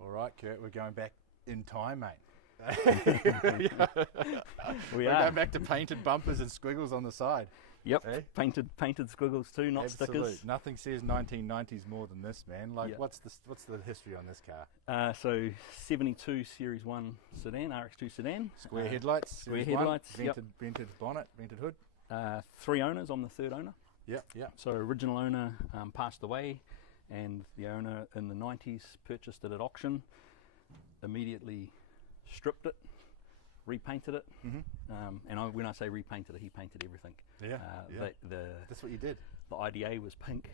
All right, Kirk, we're going back in time, mate. We're going back to painted bumpers and squiggles on the side. Yep, Eh? painted squiggles too, not stickers. Nothing says 1990s more than this, man. Like, Yep. what's the history on this car? So 72 Series 1 Sedan, Rx2 Sedan. Square headlights. Square Series headlights, one, vented bonnet, vented hood. 3 owners, I'm the 3rd owner. Yep. So original owner passed away, and the owner in the 90s purchased it at auction, immediately stripped it, repainted it, and when I say repainted it, he painted everything. That's what you did. The IDA was pink,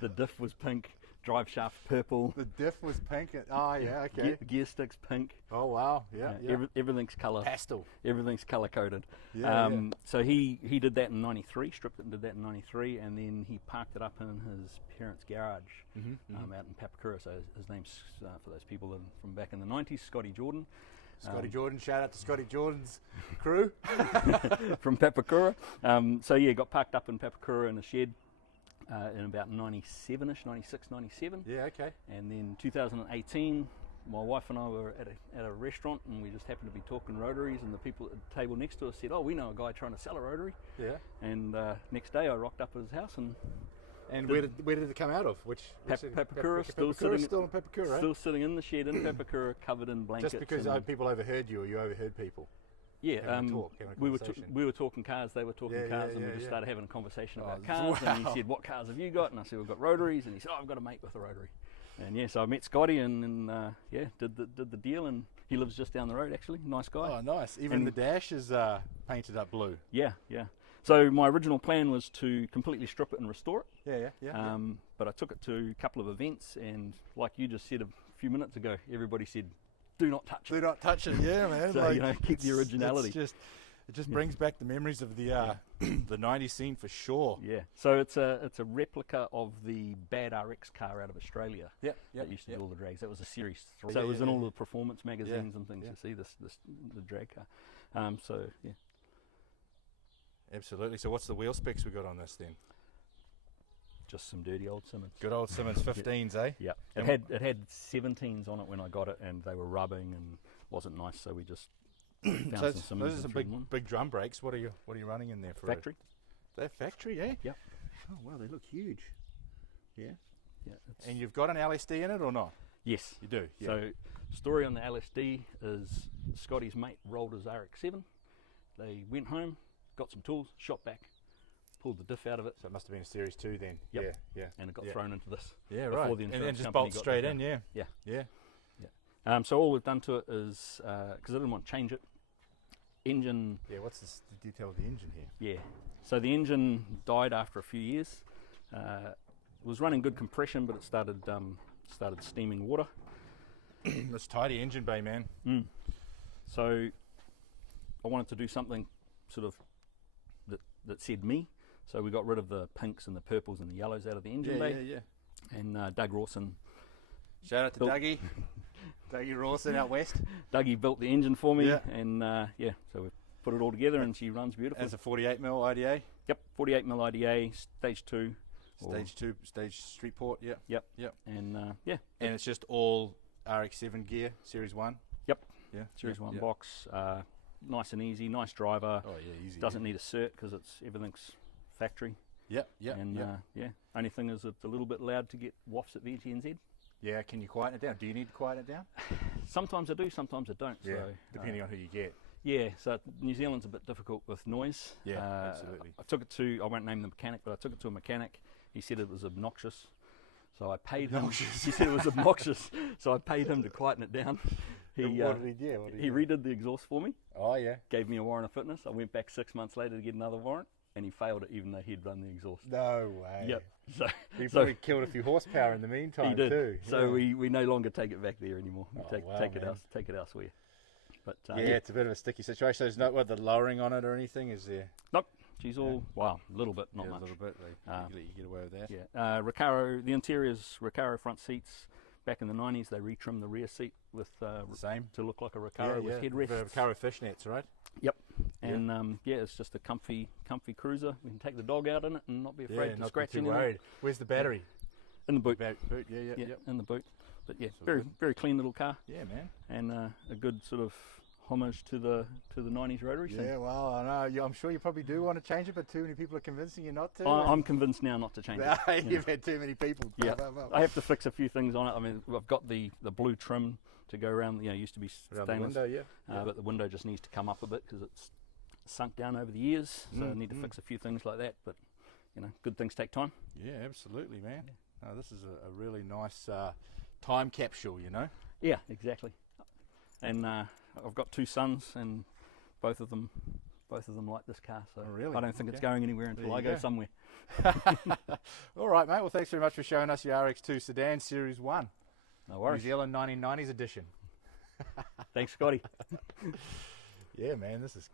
the diff was pink, drive shaft purple. The diff was pink. Oh yeah, okay. Gear sticks pink. Oh wow, yeah. Everything's colour. Pastel. Everything's colour coded. Yeah. So he did that in '93, stripped it and did that in '93, and then he parked it up in his parents' garage out in Papakura. So his name's, for those people from back in the '90s, Scotty Jordan. Scotty Jordan, shout out to Scotty Jordan's crew. From Papakura. So yeah, got parked up in Papakura in a shed in about 97-ish, 96, 97. Yeah, okay. And then 2018, my wife and I were at a restaurant, and we just happened to be talking rotaries, and the people at the table next to us said, "Oh, we know a guy trying to sell a rotary." Yeah. And next day I rocked up at his house and... And where did it come out of? Which Papakura, still in Papakura, right? Still sitting in the shed in Papakura, covered in blankets. Just because people overheard you, or you overheard people? Yeah, having we were talking cars, they were talking cars, and we just started having a conversation about cars. Wow. And he said, "What cars have you got?" And I said, "We've got rotaries." And he said, "Oh, I've got a mate with a rotary." And yeah, so I met Scotty and did the deal, and he lives just down the road actually. Nice guy. Oh, nice. Even the dash is painted up blue. Yeah. So my original plan was to completely strip it and restore it. Yeah. But I took it to a couple of events, and like you just said a few minutes ago, everybody said, "Do not touch it." Do not touch it. Yeah, man. So keep the originality. It just brings back the memories of the the '90s scene for sure. Yeah. So it's a replica of the bad RX car out of Australia. That used to do all the drags. That was a Series 3. So it was in all the performance magazines and things. You see the drag car. So yeah. Absolutely. So what's the wheel specs we got on this then? Just some dirty old Simmons. Good old Simmons 15s, eh? Yeah. It had 17s on it when I got it, and they were rubbing and wasn't nice. So we just found some Simmons. Those are some big drum brakes. What are you running in there for? Factory. They're factory, eh? Yeah. Oh wow, they look huge. Yeah. Yeah. And you've got an LSD in it or not? Yes. You do. Yeah. So story on the LSD is Scotty's mate rolled his RX7. They went home, got some tools, shot back, pulled the diff out of it. So it must have been a Series 2 then. Yep. Yeah. And it got thrown into this. Yeah, before right. The and then insurance just company bolt got straight the in, car. Yeah. So all we've done to it is, because I didn't want to change it, engine... Yeah, what's the detail of the engine here? Yeah. So the engine died after a few years. It was running good compression, but it started steaming water. Let's tidy engine bay, man. So I wanted to do something sort of that said me. So we got rid of the pinks and the purples and the yellows out of the engine bay. Yeah. And Doug Rawson. Shout out to Dougie. Dougie Rawson out west. Dougie built the engine for me. Yeah. And so we put it all together, and she runs beautifully. As a 48mm IDA? Yep, 48mm IDA, stage 2. Stage street port, yeah. Yep. And And it's just all RX7 gear, Series 1? Yep. Yeah. Series 1 box. Nice and easy, nice driver. Oh yeah, easy. Doesn't need a cert because everything's factory. Yep. And only thing is it's a little bit loud to get wafts at VTNZ. Yeah, can you quieten it down? Do you need to quieten it down? Sometimes I do, sometimes I don't. Yeah, so, depending on who you get. Yeah, so New Zealand's a bit difficult with noise. Yeah, absolutely. I won't name the mechanic, but I took it to a mechanic. He said it was obnoxious. So I paid him. He said it was obnoxious, so I paid him to quieten it down. What did he do? He redid the exhaust for me. Oh yeah. Gave me a warrant of fitness. I went back 6 months later to get another warrant, and he failed it even though he'd run the exhaust. No way. Yep. So he probably killed a few horsepower in the meantime. He did. Too. So we no longer take it back there anymore. We take it elsewhere. But it's a bit of a sticky situation. There's no the lowering on it or anything, is there? Nope. She's all a little bit, not much. A little bit. You get away with that. Yeah. Recaro. The interior's Recaro front seats. Back in the 90s, they retrimmed the rear seat with same to look like a Recaro with headrests. Recaro fishnets, right? Yep. And it's just a comfy cruiser. We can take the dog out in it and not be afraid to scratch anything. Worried. Where's the battery? In the boot. Back boot, yeah, Yeah, in the boot. But yeah, So very good. very clean little car, Yeah, man. and a good sort of homage to the 90s Rotary scene. Yeah, well, I know. I'm sure you probably do want to change it, but too many people are convincing you not to. I'm convinced now not to change it. You've had too many people. Yeah, I have to fix a few things on it. I mean, I've got the blue trim to go around. You know, it used to be Around stainless, the window, yeah. but the window just needs to come up a bit because it's sunk down over the years. So I need to fix a few things like that. But you know, good things take time. Yeah, absolutely, man. No, this is a really nice time capsule, you know. Yeah, exactly. And I've got 2 sons, and both of them like this car. So Oh, really? I don't think it's Okay. going anywhere until There I you go go. somewhere. All right, mate. Well, thanks very much for showing us your Rx2 Sedan Series 1. No New worries. Zealand 1990s edition. Thanks, Scotty. Yeah, man, this is